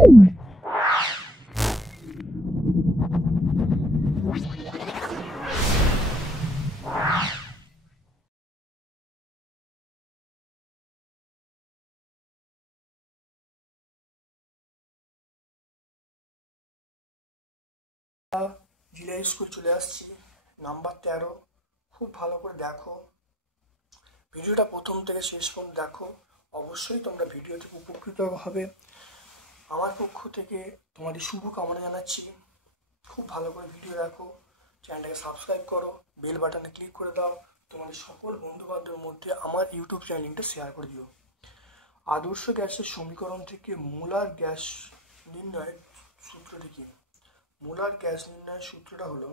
জিলা স্কুল চলে আসছি, নাম্বার 13। খুব ভালো করে দেখো ভিডিওটা, প্রথম থেকে শেষ পর্যন্ত দেখো। অবশ্যই তোমরা ভিডিও থেকে উপকৃত হবে। আমার পক্ষ থেকে তোমাদের শুভকামনা জানাচ্ছি। খুব ভালো করে ভিডিও দেখো, চ্যানেলটাকে সাবস্ক্রাইব করো, বেল বাটনে ক্লিক করে দাও, তোমাদের সকল বন্ধু বান্ধবের মধ্যে আমার ইউটিউব চ্যানেলটা শেয়ার করে দিও। আদর্শ গ্যাসের সমীকরণ থেকে মোলার গ্যাস নির্ণয়ের সূত্রটি কি? মোলার গ্যাস নির্ণয়ের সূত্রটা হলো,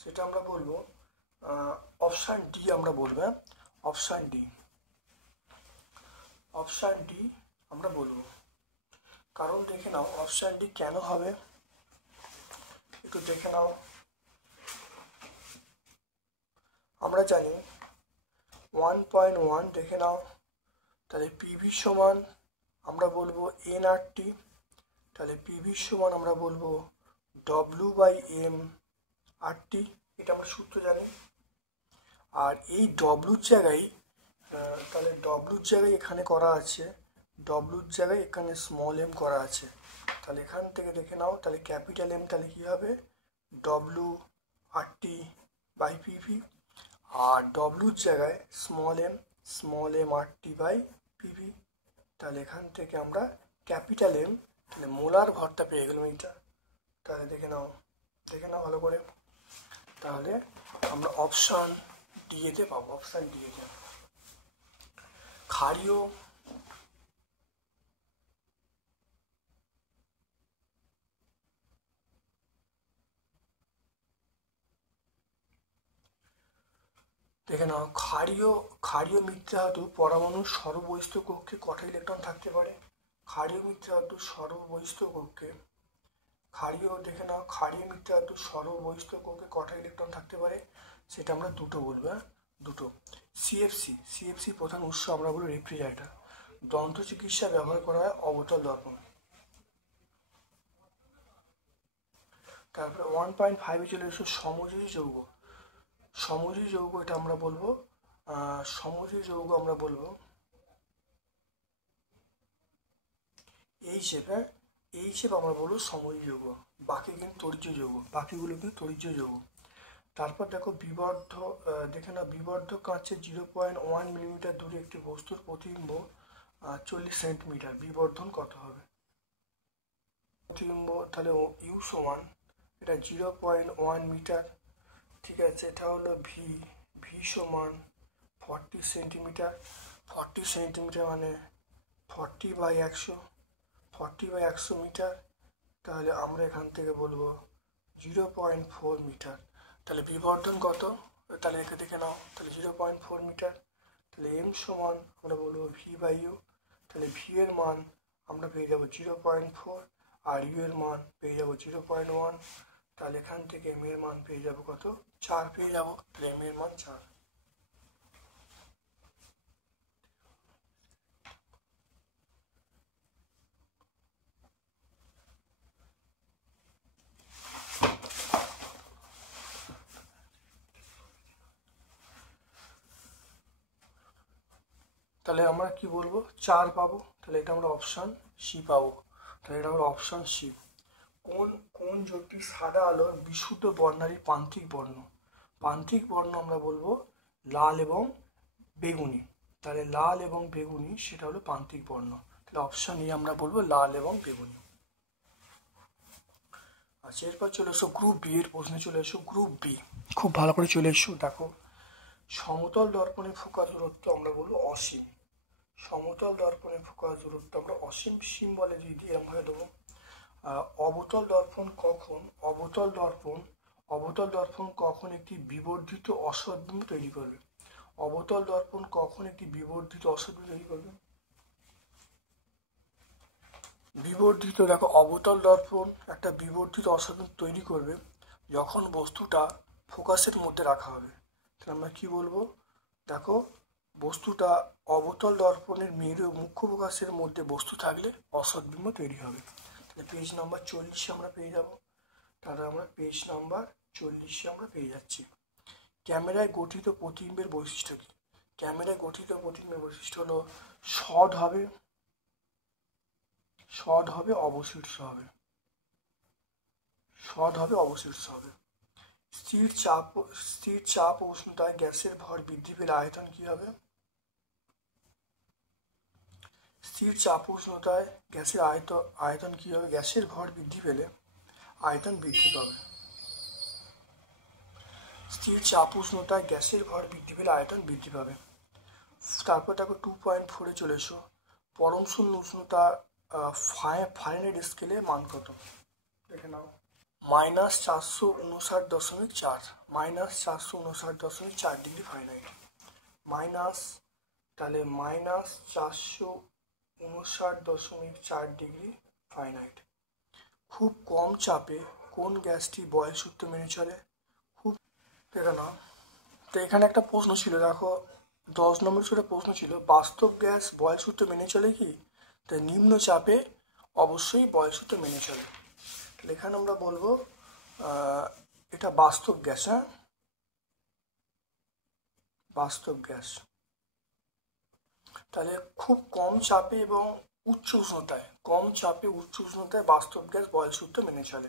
সেটা আমরা বলবো অপশান ডি। আমরা বলবো অপশান ডি, অপশান ডি আমরা বলবো। কারণ দেখে নাও অপশান ডি কেন হবে, একটু দেখে নাও। আমরা জানি 1.1 দেখে নাও, তাহলে পিভি সমান আমরা বলবো এনআরটি, তাহলে পিভি সমান আমরা বলবো W/M RT। এটা আমরা সূত্র জানি। আর এই ডব্লুর জায়গায় তাহলে ডব্লুর জায়গায় এখানে করা আছে, ডব্লুর জায়গায় এখানে স্মল এম করা আছে। তাহলে এখান থেকে দেখে নাও, তাহলে ক্যাপিটাল এম তাহলে কী হবে WRT/PV, আর ডব্লুর জায়গায় স্মল এম RT/PV। তাহলে এখান থেকে আমরা ক্যাপিটাল এম, তাহলে মোলার ভরটা পেয়ে গেলাম এইটা। তাহলে দেখে নাও ভালো করে। তাহলে আমরা অপশান ডি এতে পাবো, অপশান ডি এতে। ক্ষারীয় দেখে নাও, ক্ষারীয় মিথ্যা ধাতু পরমাণুর সর্ববহিস্থ কক্ষে কটা ইলেকট্রন থাকতে পারে? ক্ষারীয় মিথ্যা ধাতু সর্ববহিস্থ কক্ষে, দেখে নাও, ক্ষারীয় মিথ্যা ধাতু সর্ববহিস্থ কক্ষে কটা ইলেকট্রন থাকতে পারে? সেটা আমরা দুটো বলবো, দুটো। সিএফসি প্রধান উৎস আমরা বলবো রেফ্রিজারেটর। দন্ত চিকিৎসা ব্যবহার করা হয় অবতল দর্পণ। তারপরে 1.5 চলে এসো সমযোজী যৌগ। সমযোজী যৌগ এটা আমরা বলবো সমযোজী যৌগ আমরা বলবো এইচএফ আমরা বলবো সমযোজী যৌগ। বাকি কিন্তু তড়িৎ যৌগ, বাকিগুলো কিন্তু তড়িৎ যৌগ। তারপর দেখো দেখে না, বিবর্ধক কাঁচের 0.1 মিলিমিটার দূরে একটি বস্তুর প্রতিবিম্ব 40 সেন্টিমিটার, বিবর্ধন কত হবে? প্রতিবিম্ব তাহলে ইউ সমান এটা 0.1 মিটার, ঠিক আছে। এটা হলো ভি সমান 40 সেন্টিমিটার। 40 সেন্টিমিটার মানে 40/100 মিটার। তাহলে আমরা এখান থেকে বলবো 0.4 মিটার। তাহলে বিবর্ধন কত? তাহলে একে দেখে নাও, তাহলে 0.4 মিটার। তাহলে এম সমান আমরা বলবো V/U। তাহলে ভি এর মান আমরা পেয়ে যাবো 0.4, আর ইউ এর মান পেয়ে যাবো 0.1। তাহলে এখান থেকে এম এর মান পেয়ে যাবো কত? 4 পেয়ে যাবো। তাহলে এম এর মান 4। তাহলে আমরা কি বলবো? 4 পাবো। তাহলে এটা আমরা অপশান সি পাবো। তাহলে এটা আমরা অপশান সি। কোন জোটটি সাদা আলোর বিশুদ্ধ বর্ণালী প্রান্তিক বর্ণ? প্রান্তিক বর্ণ আমরা বলবো লাল এবং বেগুনি। তাহলে লাল এবং বেগুনি সেটা হলো প্রান্তিক বর্ণ। তাহলে অপশান ই আমরা বলবো লাল এবং বেগুনি। আচ্ছা, এরপর চলে এসো গ্রুপ বি এর প্রশ্নে চলে এসো। গ্রুপ বি খুব ভালো করে চলে এসো। দেখো, সমতল দর্পণে ফোকাস দূরত্ব আমরা বলবো অসীম। সমতল দর্পণে ফোকাস দূরত্ব আমরা অসীম সিম্বলে যদি এরমভাবে দেবো। অবতল দর্পণ কখন একটি বিবর্ধিত অসৎবিম তৈরি করবে? অবতল দর্পণ কখন একটি বিবর্ধিত অসৎবিম তৈরি করবে? দেখো, অবতল দর্পণ একটা বিবর্ধিত অসৎবিম তৈরি করবে যখন বস্তুটা ফোকাসের মধ্যে রাখা হবে। তাহলে আমরা কি বলবো? দেখো, বস্তুটা অবতল দর্পণের মেরু মুখ্য প্রকাশের মধ্যে বস্তু থাকলে অসৎ বিম্ব তৈরি হবে। তাহলে পেজ নাম্বার 40 আমরা পেয়ে যাব। তাহলে আমরা পেজ নাম্বার 40 আমরা পেয়ে যাচ্ছি। ক্যামেরায় গঠিত প্রতিবিম্বের বৈশিষ্ট্য কি? ক্যামেরায় গঠিত প্রতিবিম্বের বৈশিষ্ট্য হলো সৎ হবে, অবশীর্ষ হবে, সৎ হবে, অবশীর্ষ হবে। স্থির চাপ ও উষ্ণতায় গ্যাসের ভর বৃদ্ধি পেলে আয়তন কি হবে? স্থির চাপ উষ্ণতায় গ্যাসের আয়তন কি হবে? গ্যাসের ভর বৃদ্ধি পেলে আয়তন বৃদ্ধি পাবে। স্থির চাপ উষ্ণতায় গ্যাসের ভর বৃদ্ধি পেলে আয়তন বৃদ্ধি পাবে। তারপর দেখো 2.4 চলে এসো। পরম শূন্য উষ্ণতা ফারেনহাইট স্কেলে মান কত? দেখে নাও। -459.4, -459.4 ডিগ্রি ফারেনহাইট। তাহলে -459.4 ডিগ্রি ফারেনহাইট। খুব কম চাপে কোন গ্যাসটি বয়েল সূত্র মেনে চলে? খুব দেখে নাও। তো এখানে একটা প্রশ্ন ছিল, দেখো 10 নম্বর ছোট প্রশ্ন ছিল, বাস্তব গ্যাস বয়েল সূত্র মেনে চলে কি? তাই নিম্ন চাপে অবশ্যই বয়েল সূত্র মেনে চলে। তাহলে এখানে আমরা বলবো এটা বাস্তব গ্যাস। হ্যাঁ, বাস্তব গ্যাস। তাহলে খুব কম চাপে এবং উচ্চ উষ্ণতায়, বাস্তব গ্যাস বয়েল সূত্র মেনে চলে।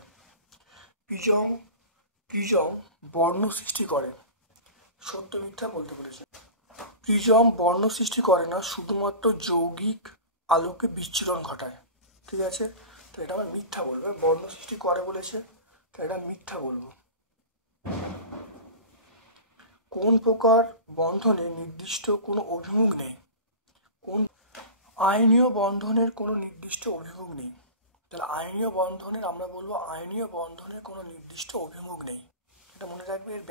প্রিজম বর্ণ সৃষ্টি করে, সত্য মিথ্যা বলতে বলেছে। প্রিজম বর্ণ সৃষ্টি করে না, শুধুমাত্র যৌগিক আলোকে বিচ্ছুরণ ঘটায়। ঠিক আছে, তো এটা আমরা মিথ্যা বলবো। বর্ণ সৃষ্টি করে বলেছে, তো এটা মিথ্যা বলবো। কোন প্রকার বন্ধনে নির্দিষ্ট কোনো অভিমুখ নেই? কোন আয়নীয় বন্ধনের কোনো নির্দিষ্ট অভিমুখ নেই। তাহলে আয়নীয় বন্ধনের আমরা বলবো আয়নীয় বন্ধনের কোনো নির্দিষ্ট অভিমুখ নেই। এটা মনে রাখবে। এর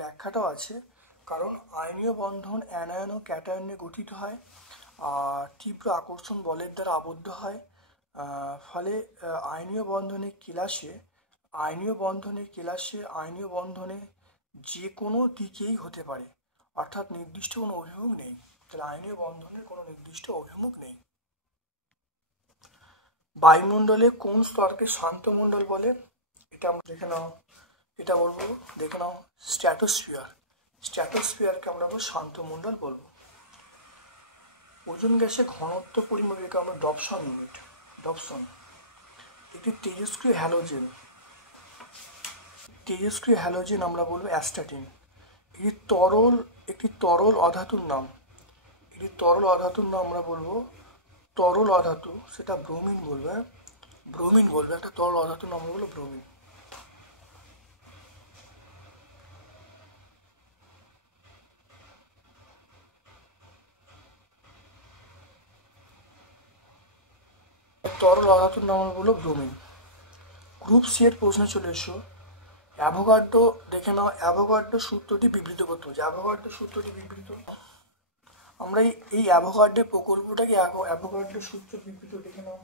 ব্যাখ্যাটাও আছে, কারণ আয়নীয় বন্ধন অ্যানায়ন ও ক্যাটায়ন নিয়ে গঠিত হয়, আর তীব্র আকর্ষণ বলের দ্বারা আবদ্ধ হয়। ফলে আয়নীয় বন্ধনে যে কোনো দিকেই হতে পারে, অর্থাৎ নির্দিষ্ট কোনো অভিমুখ নেই। তাহলে আয়নীয় বন্ধনের কোনো নির্দিষ্ট অভিমুখ নেই। বায়ুমণ্ডলে কোন স্তরকে শান্ত মণ্ডল বলে? এটা আমরা দেখে নাও। এটা বলবো, দেখে নাও, স্ট্র্যাটোস্ফিয়ারকে আমরা শান্ত মণ্ডল বলবো। ওজোন গ্যাসের ঘনত্ব পরিমাপকে আমরা ডবসন ইউনিট। একটি তেজস্ক্রিয় হ্যালোজেন আমরা বলবো অ্যাস্টাটিন। একটি তরল অধাতুর নাম আমরা বলবো তরল অধাতু, সেটা ব্রোমিন বলবো। একটা তরল অধাতুর নাম বলবো ব্রোমিন। তরল অধাতুর নাম বলবো ব্রোমিন। গ্রুপ সি এর প্রশ্ন চলে এসো। অ্যাভোগাড্রো, দেখে নাও, অ্যাভোগাড্রো সূত্রটি বিবৃত করতে হবে। অ্যাভোগাড্রো সূত্রটি বিবৃত, আমরা এই অ্যাভোগাড্রো প্রকল্পটাকে অ্যাভোগাড্রো সূত্র বিবৃত দেখে নাও।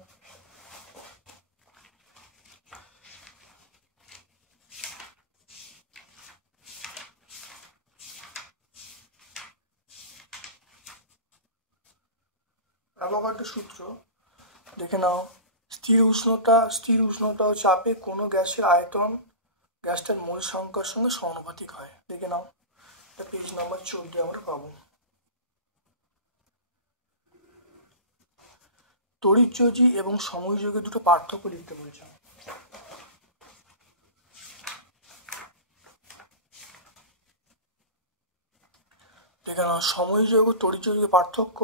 অ্যাভোগাড্রো সূত্র দেখে নাও। স্থির উষ্ণতা ও চাপে কোনো গ্যাসের আয়তন গ্যাসটার মোল সংখ্যার সঙ্গে সমানুপাতিক হয়। দেখে নাও, এটা পেজ নাম্বার 14 আমরা পাবো। তড়িৎযোজী এবং সমযোজী দুটো পার্থক্য লিখতে বলেছে। দেখে নাও, সমযোজী ও তড়িৎযোজী পার্থক্য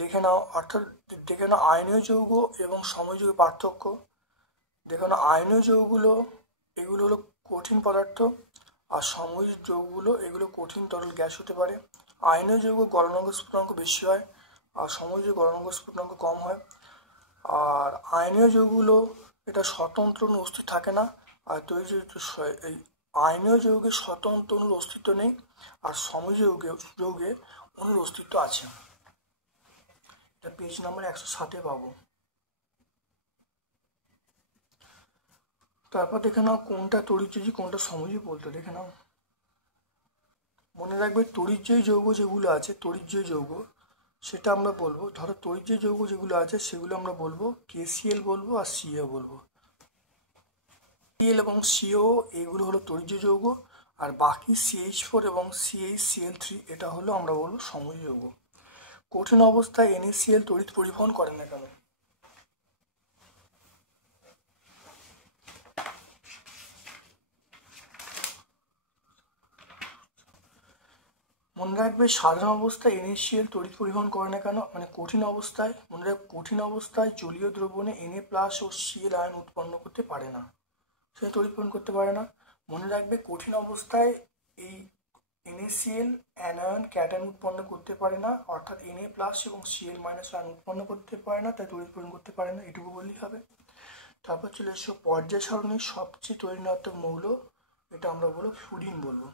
দেখে নাও, অর্থাৎ দেখে নাও আয়নীয় যৌগ এবং সমযোজী পার্থক্য। দেখে নাও, আয়নীয় যৌগগুলো এগুলো হলো কঠিন পদার্থ, আর সমযোজী যৌগগুলো এগুলো কঠিন তরল গ্যাস হতে পারে। আয়নীয় যৌগ গলনাঙ্ক স্ফুটনাঙ্ক বেশি হয়, আর সমযোজী গলনাঙ্ক স্ফুটনাঙ্ক কম হয়। আর আয়নীয় যৌগগুলো এটা স্বতন্ত্র অস্তিত্ব থাকে না, আর এই আয়নীয় যৌগে স্বতন্ত্র অণুর অস্তিত্ব নেই, আর সমযোজী অণুর অস্তিত্ব আছে। এটা পেজ নাম্বার 107 পাবো। তারপর দেখে নাও কোনটা তড়িৎযোজী কোনটা সমযোজী বলতে। দেখে নাও, মনে রাখবে তড়িৎজয়ী যৌগ যেগুলো আছে, তড়িৎজয়ী যৌগ সেটা আমরা বলবো, ধরো তড়িৎজয়ী যৌগ যেগুলো আছে সেগুলো আমরা বলবো KCl বলবো আর CaO বলবো। KCl এবং CO এগুলো হলো তড়িৎজয়ী যৌগ, আর বাকি CH4 এবং CH-Cl3 এটা হলো আমরা বলবো সমযোজী যৌগ। কঠিন অবস্থায় NaCl তড়িৎ পরিবহন করে না কেন? মনে রাখবে সাধারণ অবস্থায় NaCl তড়িৎ পরিবহন করে না কেন, মানে কঠিন অবস্থায়, মনে রাখবে কঠিন অবস্থায় জলীয় দ্রবণে Na+ ও Cl আয়ন উৎপন্ন করতে পারে না, সে তড়িৎ পরিবহন করতে পারে না। মনে রাখবে কঠিন অবস্থায় এই NaCl অ্যানায়ন ক্যাটায়ন উৎপন্ন করতে পারে না, অর্থাৎ Na+ এবং Cl- আয়ন উৎপন্ন করতে পারে না, তাই তড়িৎ পরিবহন করতে পারে না, এটুকু বললেই হবে। তারপর চলে এসো পর্যায় সারণীর সবচেয়ে তড়িৎ মৌল, এটা আমরা বলবো ফ্লুরিন বলবো।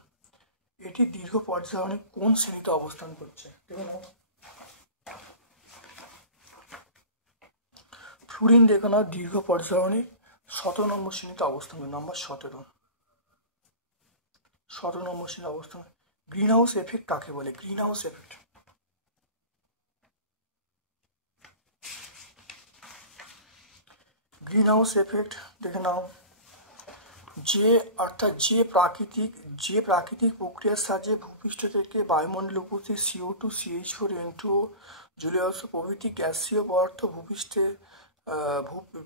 এটি দীর্ঘ পর্যায় সারণীর কোন শ্রেণীতে অবস্থান করছে? দেখে নাও, ফ্লুরিন দেখে নাও দীর্ঘ পর্যায় সারণীর 17 নম্বর শ্রেণীতে অবস্থান করে, নাম্বার 17 নম্বর শ্রেণীতে অবস্থান। গ্রিন হাউস এফেক্ট কাকে বলে? Green house effect, green house effect দেখে নাও, অর্থাৎ যে প্রাকৃতিক প্রক্রিয়ার সাহায্যে ভূপৃষ্ঠ থেকে বায়ুমণ্ডলে উপস্থিত CO2, CH4, N2O, জলীয় বাষ্প প্রভৃতি গ্যাসীয় পদার্থ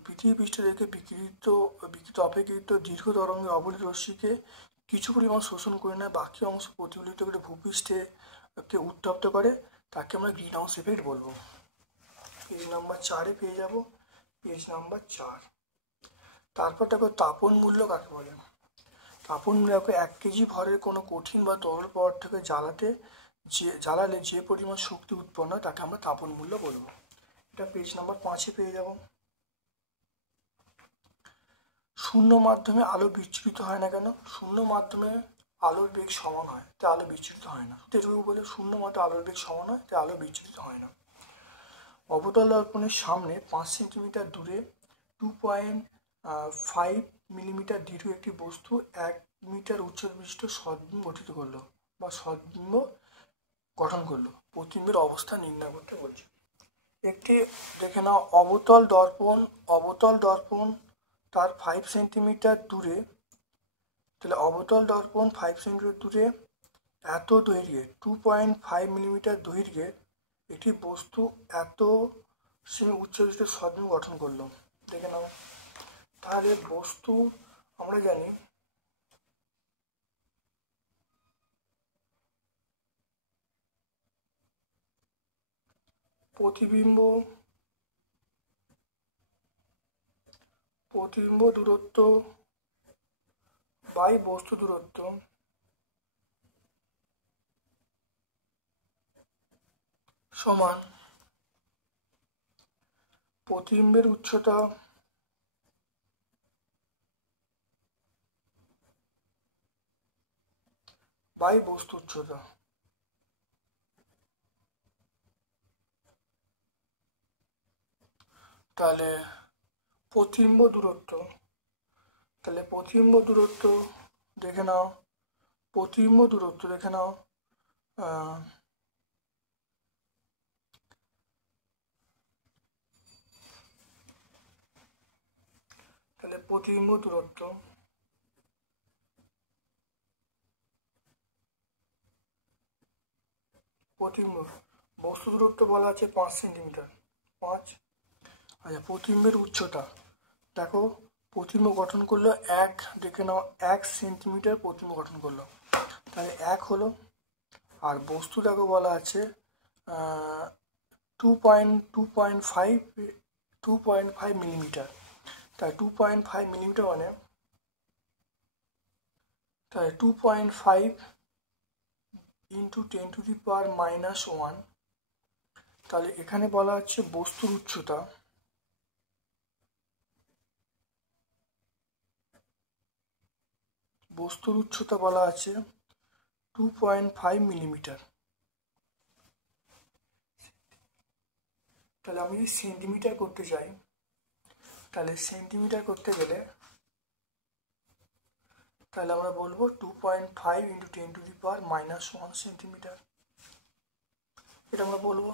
পৃথিবী পৃষ্ঠ থেকে বিকৃত অপেক্ষিত দীর্ঘ তরঙ্গের অবলিত রশ্মিকে কিছু পরিমাণ শোষণ করে নেয়, বাকি অংশ প্রতিফলিত করে ভূপৃষ্ঠে কে উত্তপ্ত করে, তাকে আমরা গ্রিন হাউস এফেক্ট বলবো। পেজ নাম্বার 4-এ পেয়ে যাব, পেজ নাম্বার 4। তারপর দেখো তাপন মূল্য কাকে বলে? তাপন মূল্য 1 কেজি ভরের কোনো কঠিন বা তরল পদার্থকে জ্বালালে যে পরিমাণ শক্তি উৎপন্ন হয় তাকে আমরা তাপন মূল্য বলবো। এটা পেজ নাম্বার 5-এ পেয়ে যাব। শূন্য মাধ্যমে আলো বিচ্ছুরিত হয় না কেন? শূন্য মাধ্যমে আলোর বেগ সমান হয়, তাই আলো বিচ্ছুরিত হয় না। এটুকু বলে শূন্য মাধ্যমে আলোর বেগ সমান হয়, তাই আলো বিচ্ছুরিত হয় না। অবতল দর্পণের সামনে 5 সেন্টিমিটার দূরে 2.5 মিলিমিটার দীর্ঘ একটি বস্তু 1 মিটার উচ্চতা বিশিষ্ট সদ্বিম্ব গঠিত করলো বা সদ্বিম্ব গঠন করলো, প্রতিবিম্বের অবস্থা নির্ণয় করতে বলছে। একটি দেখে নাও অবতল দর্পণ তার 5 সেন্টিমিটার দূরে, তাহলে অবতল দর্পণ 5 সেন্টিমিটার দূরে এত দৈর্ঘ্যে 2.5 মিলিমিটার দৈর্ঘ্যে একটি বস্তু এত সেমি উচ্চবিশিষ্ট সদ্বিম্ব গঠন করলো, দেখে নাও। তাহলে বস্তু আমরা জানি প্রতিবিম্ব দূরত্ব বাই বস্তু দূরত্ব সমান প্রতিবিম্বের উচ্চতা বাই বস্তু উচ্চতা। তাহলে প্রতিবিম্ব দূরত্ব দেখে নাও, তাহলে প্রতিবিম্ব দূরত্ব বস্তু দূরত্ব বলা আছে 5 সেন্টিমিটার, 5। আচ্ছা, প্রতিবিম্বের উচ্চতা দেখো, প্রতিবিম্ব গঠন করলো দেখে নাও 1 সেন্টিমিটার প্রতিবিম্ব গঠন করলো, তাহলে 1 হলো। আর বস্তু দেখো বলা আছে 2.5 মিলিমিটার, তাই 2.5 মিলিমিটার মানে তাহলে 2.5 ইন্টু 10⁻⁻1। তাহলে এখানে বলা হচ্ছে বস্তুর উচ্চতা বলা আছে 2.5 মিলিমিটার। তাহলে আমি যদি সেন্টিমিটার করতে চাই, তাহলে সেন্টিমিটার করতে গেলে তাহলে আমরা বলবো 2.5 × 10⁻⁻1 সেন্টিমিটার। এটা আমরা বলবো,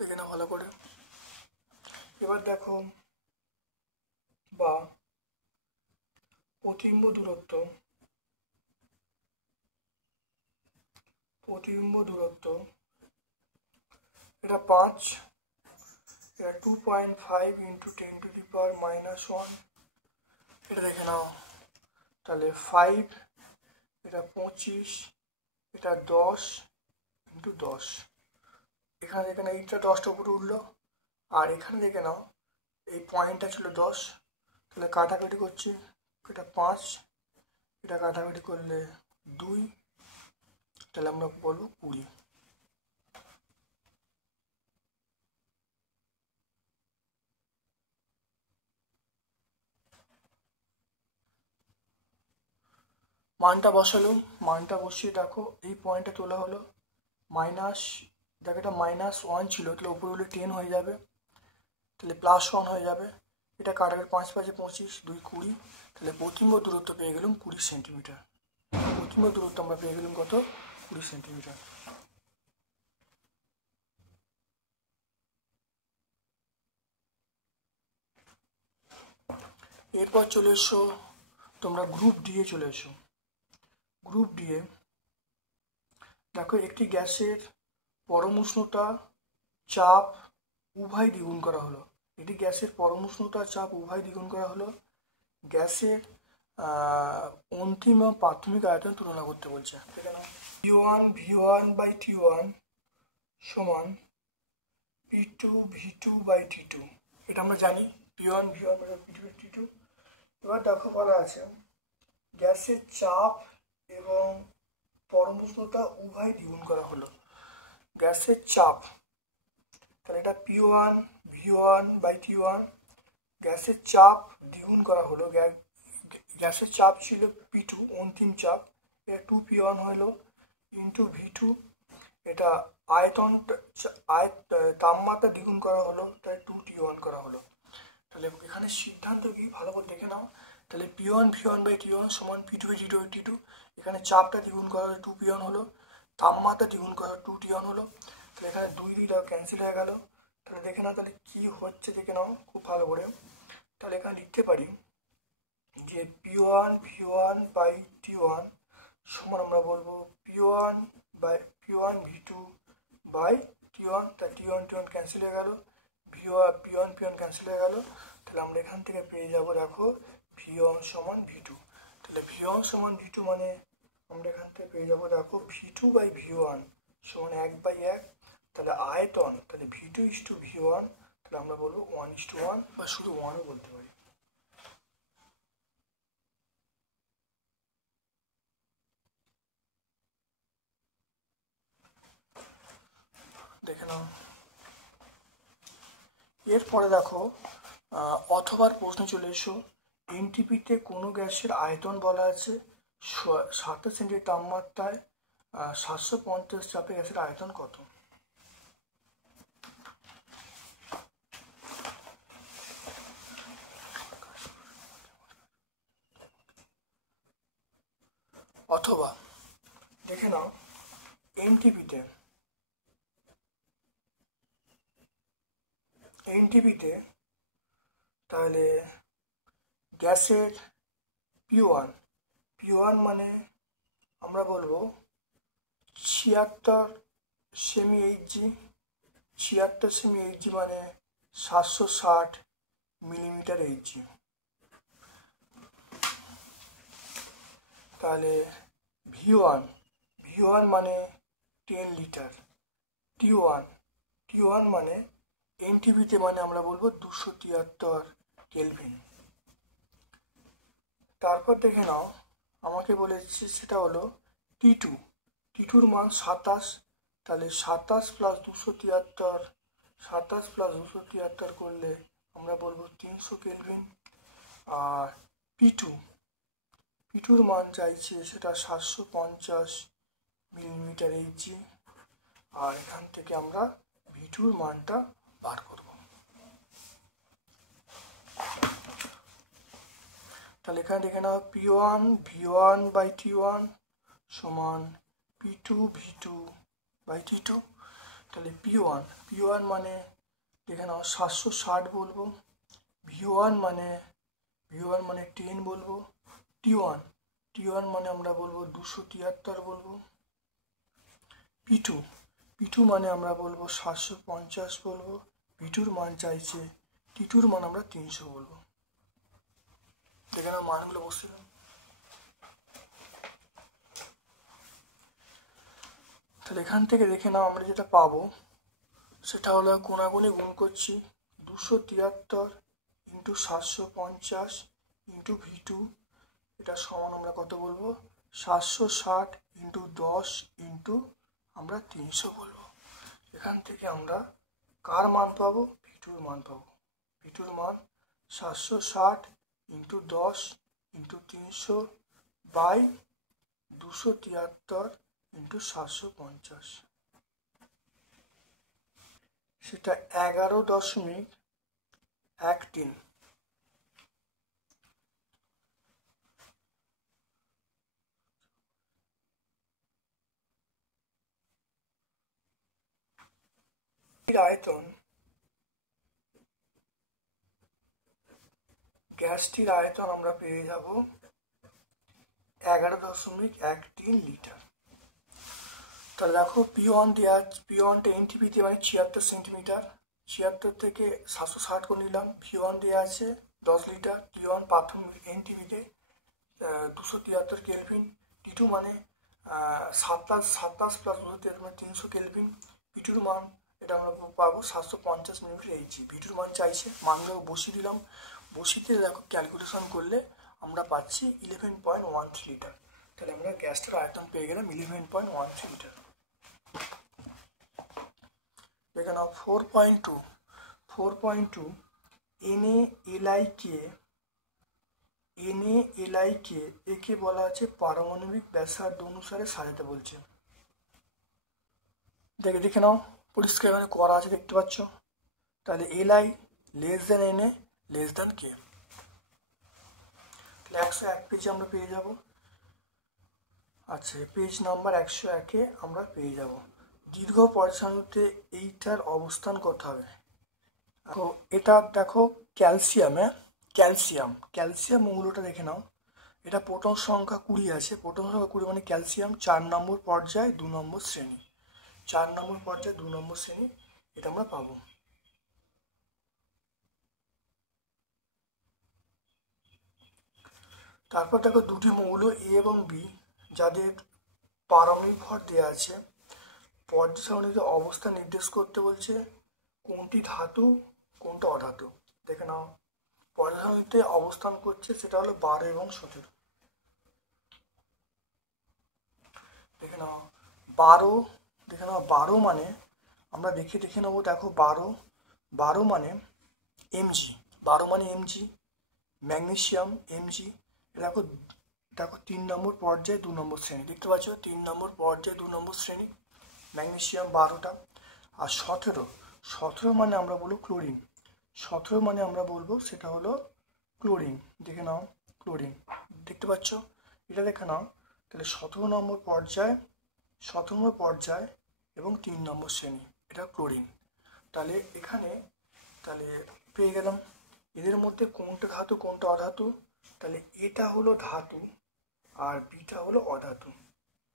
দেখে না ভালো করে। এবার দেখো, বা প্রতিবিম্ব দূরত্ব এটা 5, এটা 2.5 × 10⁻⁻1, এটা দেখে নাও। তাহলে 5, এটা 25, এটা 10 × 10। এখানে দেখে নাও এইটা 10টা উপরে উঠলো, আর এখানে দেখে নাও এই পয়েন্টটা ছিল 10, তাহলে কাটাকাটি করছি, এটা 5, এটা কাটাকাটি করলে 2, তাহলে আমরা বলবো 20। মানটা বসালুম, মানটা বসিয়ে দেখো এই পয়েন্টটা তোলা হলো মাইনাস, দেখো এটা -1 ছিল, তাহলে উপরে হলে 10 হয়ে যাবে, তাহলে +1 হয়ে যাবে। এটা কাটাকাটি 5 × 5 = 25, 2 = 20, তাহলে প্রতিবিম্ব দূরত্ব পেয়ে গেলাম 20 সেন্টিমিটার। প্রতিবিম্ব দূরত্ব আমরা পেয়ে গেলাম কত? 20 সেন্টিমিটার। এরপর চলে এসো তোমরা গ্রুপ ডি এ চলে এসো। গ্রুপ ডি এ দেখো, একটি গ্যাসের পরম উষ্ণতা, চাপ উভয় দ্বিগুণ করা হলো। একটি গ্যাসের পরম উষ্ণতা, চাপ উভয় দ্বিগুণ করা হলো। গ্যাসের অন্তিম ও প্রাথমিক আয়তন তুলনা করতে বলছে। P1 V1/T1 সমান P2 V2/T2, এটা আমরা জানি, P1 V1/T2। এবার দেখো বলা আছে গ্যাসের চাপ এবং পরম উষ্ণতা উভয় দ্বিগুণ করা হলো। গ্যাসের চাপ, তাহলে এটা P1 V1/T1, গ্যাসের চাপ দ্বিগুণ করা হলো। গ্যাসের চাপ ছিল P2 অন্তিম চাপ, এটা 2P1 হলো ইন্টু V2, এটা তাপমাত্রা দ্বিগুণ করা হলো, তাই 2T1 করা হলো। তাহলে এখানে সিদ্ধান্ত কি ভালো করে দেখে নাও। তাহলে P1 V1/T1 সমান P2/T2, এখানে চাপটা দ্বিগুণ করা হলো 2P1 হলো, তাপমাত্রা দ্বিগুণ করা 2T1 হলো। তাহলে এখানে 2 ক্যান্সেল হয়ে গেল। তাহলে দেখে নাও তাহলে কি হচ্ছে, দেখে নাও খুব ভালো করে। তাহলে এখানে লিখতে পারি যে P1 V1/T1 সমান আমরা বলবো P1 V2/T1, তাই T1 ক্যান্সেল হয়ে গেল, P1 ক্যান্সেল হয়ে গেল। তাহলে আমরা এখান থেকে পেয়ে যাবো, দেখো V1 সমান V2। তাহলে V1 সমান V2 মানে আমরা এখান থেকে পেয়ে যাবো, দেখো V2/V1 সমান 1/1। তাহলে আয়তন, তাহলে V2:V1, তাহলে আমরা বলবো 1:1 বা শুধু 1ও বলতে পারি। দেখে নাও। এরপরে দেখো অথবার প্রশ্ন চলে এসো। এনটিপিতে কোনো গ্যাসের আয়তন বলা আছে 27 সেন্টি তাপমাত্রায় 750 চাপে গ্যাসের আয়তন কত? অথবা দেখে নাও এনটিপিতে তাহলে গ্যাসের P1 মানে আমরা বলবো 76 সেমি এইচজি, 76 সেমি এইচজি মানে 760 মিলিমিটার এইচজি। তাহলে V1 মানে 10 লিটার, T1 মানে এনটিপিতে মানে আমরা বলবো 273 কেলভিন। তারপর দেখে নাও আমাকে বলেছে সেটা হলো টি2র মান 27, তাহলে 27 + 273 করলে আমরা বলবো 300 কেলভিন। আর পিটুর মান চাইছে সেটা 750 মিলিমিটার এইচজি, আর এখান থেকে আমরা V2র মানটা বার করব। তাহলে এখানে দেখে নাও P1 V1/T1 সমান P2 V2/T2। তাহলে P1 মানে দেখে নাও 760 বলবো, V1 মানে 10 বলবো, T1 মানে আমরা বলবো 273 বলবো, P2 মানে আমরা বলবো 750 বলবো, P2-র মান চাইছে, T2-র মান আমরা 300 বলবো। দেখে নাও মানগুলো বসছিলাম। তাহলে এখান থেকে দেখে নাও আমরা যেটা পাবো সেটা হলো কোনাগুনি গুণ করছি, 273 ইন্টু 750 ইন্টু V2, এটা সমান আমরা কত বলবো 760 ইন্টু 10 ইন্টু আমরা 300 বলবো। এখান থেকে আমরা কার মান পাবো, V2-র মান পাবো। V2-র মান 760 ইন্টু 10 ইন্টু 300 বাই 273 ইন্টু 750, সেটা 11.13। আয়তন, গ্যাসটির আয়তন আমরা পেয়ে যাব 11.13 লিটার। তাহলে দেখো P1 দেওয়া, P1টা এনটিপিতে মানে 76 সেন্টিমিটার, 76 থেকে 760 করে নিলাম। V1 দেওয়া আছে 10 লিটার, T1 প্রাথমিক এনটিপিতে 273 কেলভিন, T2 মানে 27 প্লাস 273 মানে 300 কেলভিন, P2-র মান এটা আমরা পাবো 750 মিলিমিটার এইচজি। V2-র মান চাইছে, মানগুলো বসিয়ে দিলাম, বসিয়ে দেখো ক্যালকুলেশন করলে আমরা পাচ্ছি 11.13 লিটার। তাহলে আমরা গ্যাসটার আয়তন পেয়ে গেলাম 11.13 লিটার। দেখে নাও 4.2 NaLi কে একে বলা আছে পারমাণবিক ব্যাসার্ধ অনুসারে সাজাতে বলছে। দেখে নাও পরিষ্কার এখানে করা আছে, দেখতে পাচ্ছ। তাহলে Li less than Na less than K। তাহলে 101 পেজে আমরা পেয়ে যাব। আচ্ছা, পেজ নাম্বার 101-এ আমরা পেয়ে যাব দীর্ঘ পরিসারণীতে এইটার অবস্থান কত হবে। তো এটা দেখো ক্যালসিয়াম, ক্যালসিয়াম মৌলটা দেখে নাও, এটা প্রোটন সংখ্যা 20 আছে, প্রোটন সংখ্যা 20 মানে ক্যালসিয়াম 4 নম্বর পর্যায় 2 নম্বর শ্রেণী, 4 নম্বর পর্যায়ে 2 নম্বর শ্রেণী, এটা আমরা পাবো। তারপর দেখো দুটি মৌল A এবং B যাদের পারমাণবিক ভর দেওয়া আছে, পর্যায় সারণীতে অবস্থা নির্দেশ করতে বলছে, কোনটি ধাতু কোনটা অধাতু। দেখে নাও পর্যায় সারণীতে অবস্থান করছে সেটা হলো 12 এবং 17। দেখে নাও 12 মানে আমরা দেখে নেবো, দেখো 12 মানে Mg, 12 মানে Mg, ম্যাগনেসিয়াম Mg। দেখো 3 নম্বর পর্যায়ে 2 নম্বর শ্রেণী, দেখতে পাচ্ছ 3 নম্বর পর্যায়ে 2 নম্বর শ্রেণী, ম্যাগনেসিয়াম 12টা। আর 17 মানে আমরা বলবো ক্লোরিন, 17 মানে আমরা বলবো সেটা হলো ক্লোরিন। দেখে নাও ক্লোরিন, দেখতে পাচ্ছ এটা দেখে নাও। তাহলে 17 নম্বর পর্যায় এবং 3 নম্বর শ্রেণী, এটা ক্লোরিন। তাহলে এখানে তাহলে পেয়ে গেলাম এদের মধ্যে কোনটা ধাতু কোনটা অধাতু। তাহলে এটা হলো ধাতু আর বিটা হলো অধাতু,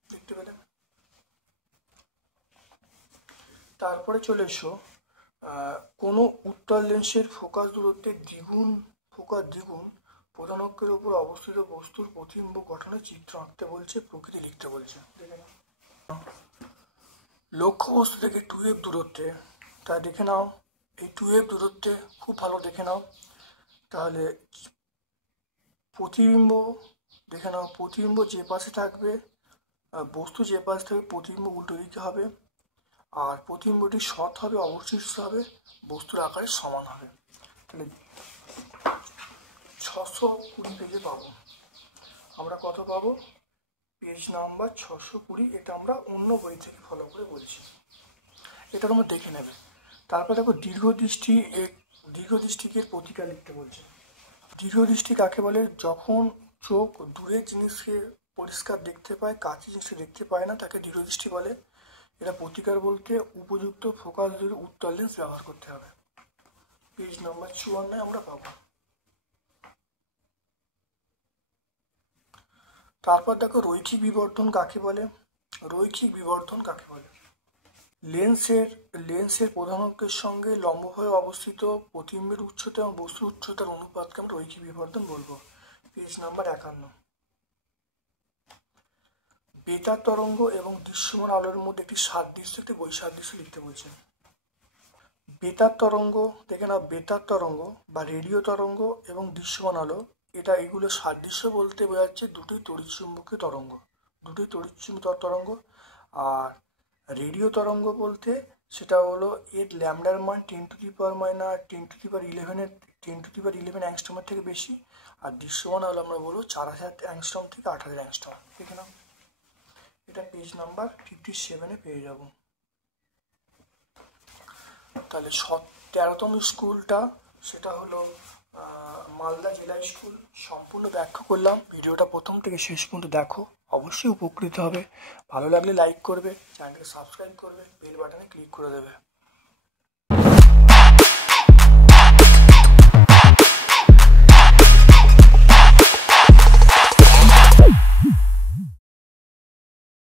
দেখতে পেলেন। তারপরে চলে এসো কোনো উত্তল লেন্সের ফোকাস দূরত্বের দ্বিগুণ প্রধান অক্ষের উপর অবস্থিত বস্তুর প্রতিবিম্ব গঠনের চিত্র আঁকতে বলছে, প্রকৃতি লিখতে বলছে। লক্ষ্য বস্তু থেকে 2f দূরত্বে, তা দেখে নাও এই 2f দূরত্বে খুব ভালো দেখে নাও। তাহলে প্রতিবিম্ব দেখে নাও, প্রতিবিম্ব যে পাশে থাকবে, বস্তু যে পাশে থাকবে প্রতিবিম্ব উল্টো দিকে হবে, আর প্রতিবিম্বটি সৎ হবে, অবশিষ্ট হবে, বস্তুর আকারে সমান হবে। তাহলে 620 পেজে পাবো আমরা, কত পাবো পেজ নাম্বার 620। এটা আমরা অন্য বই থেকে ফলো করে বলছি, এটা তোমরা দেখে নেবে। তারপর দেখো দীর্ঘ দৃষ্টিকের প্রতিকার লিখতে বলছে। দৃঢ়দৃষ্টি কাকে বলে? যখন চোখ দূরের জিনিসকে পরিষ্কার দেখতে পায়, কাছের জিনিসকে দেখতে পায় না, তাকে দৃঢ়দৃষ্টি বলে। এটা প্রতিকার বলতে উপযুক্ত ফোকাস ধরে উত্তর লেন্স ব্যবহার করতে হবে। পেজ নাম্বার 54 আমরা পাবো। তারপর দেখো রৈখিক বিবর্ধন কাকে বলে? রৈখিক বিবর্ধন কাকে বলে? লেন্সের প্রধান অক্ষের সঙ্গে লম্বভাবে অবস্থিত প্রতিবিম্বের উচ্চতা এবং বস্তুর উচ্চতার অনুপাতকে আমরা রৈখিক বিবর্ধন বলবো। Page number 51। বেতার তরঙ্গ এবং দৃশ্যমান আলোর মধ্যে একটি সাদৃশ্য, একটি বৈসাদৃশ্য লিখতে বলছেন। বেতার তরঙ্গ দেখে নাও, বেতার তরঙ্গ বা রেডিও তরঙ্গ এবং দৃশ্যমান আলো, এগুলো সাদৃশ্য বলতে বোঝাচ্ছে দুটোই তড়িৎচুম্বকীয় তরঙ্গ, দুটোই তড়িৎচুম্বকীয় তরঙ্গ। আর রেডিও তরঙ্গ বলতে সেটা হলো এর ল্যামডার মান 10^11 অ্যাংস্ট্রমের থেকে বেশি। আর দৃশ্যমান আলো আমরা বলবো 4000 অ্যাংস্ট্রম থেকে 8000 অ্যাংস্ট্রম। দেখে নাও, এটা পেজ নাম্বার 57 পেয়ে যাব। তাহলে 13তম স্কুলটা সেটা হলো মালদা জেলা স্কুল। সম্পূর্ণ ব্যাখ্যা করলাম। ভিডিওটা প্রথম থেকে শেষ পর্যন্ত দেখো, অবশ্যই উপকৃত হবে। ভালো লাগলে লাইক করবে, চ্যানেলকে সাবস্ক্রাইব করবে, বেল বাটনে ক্লিক করে দেবে।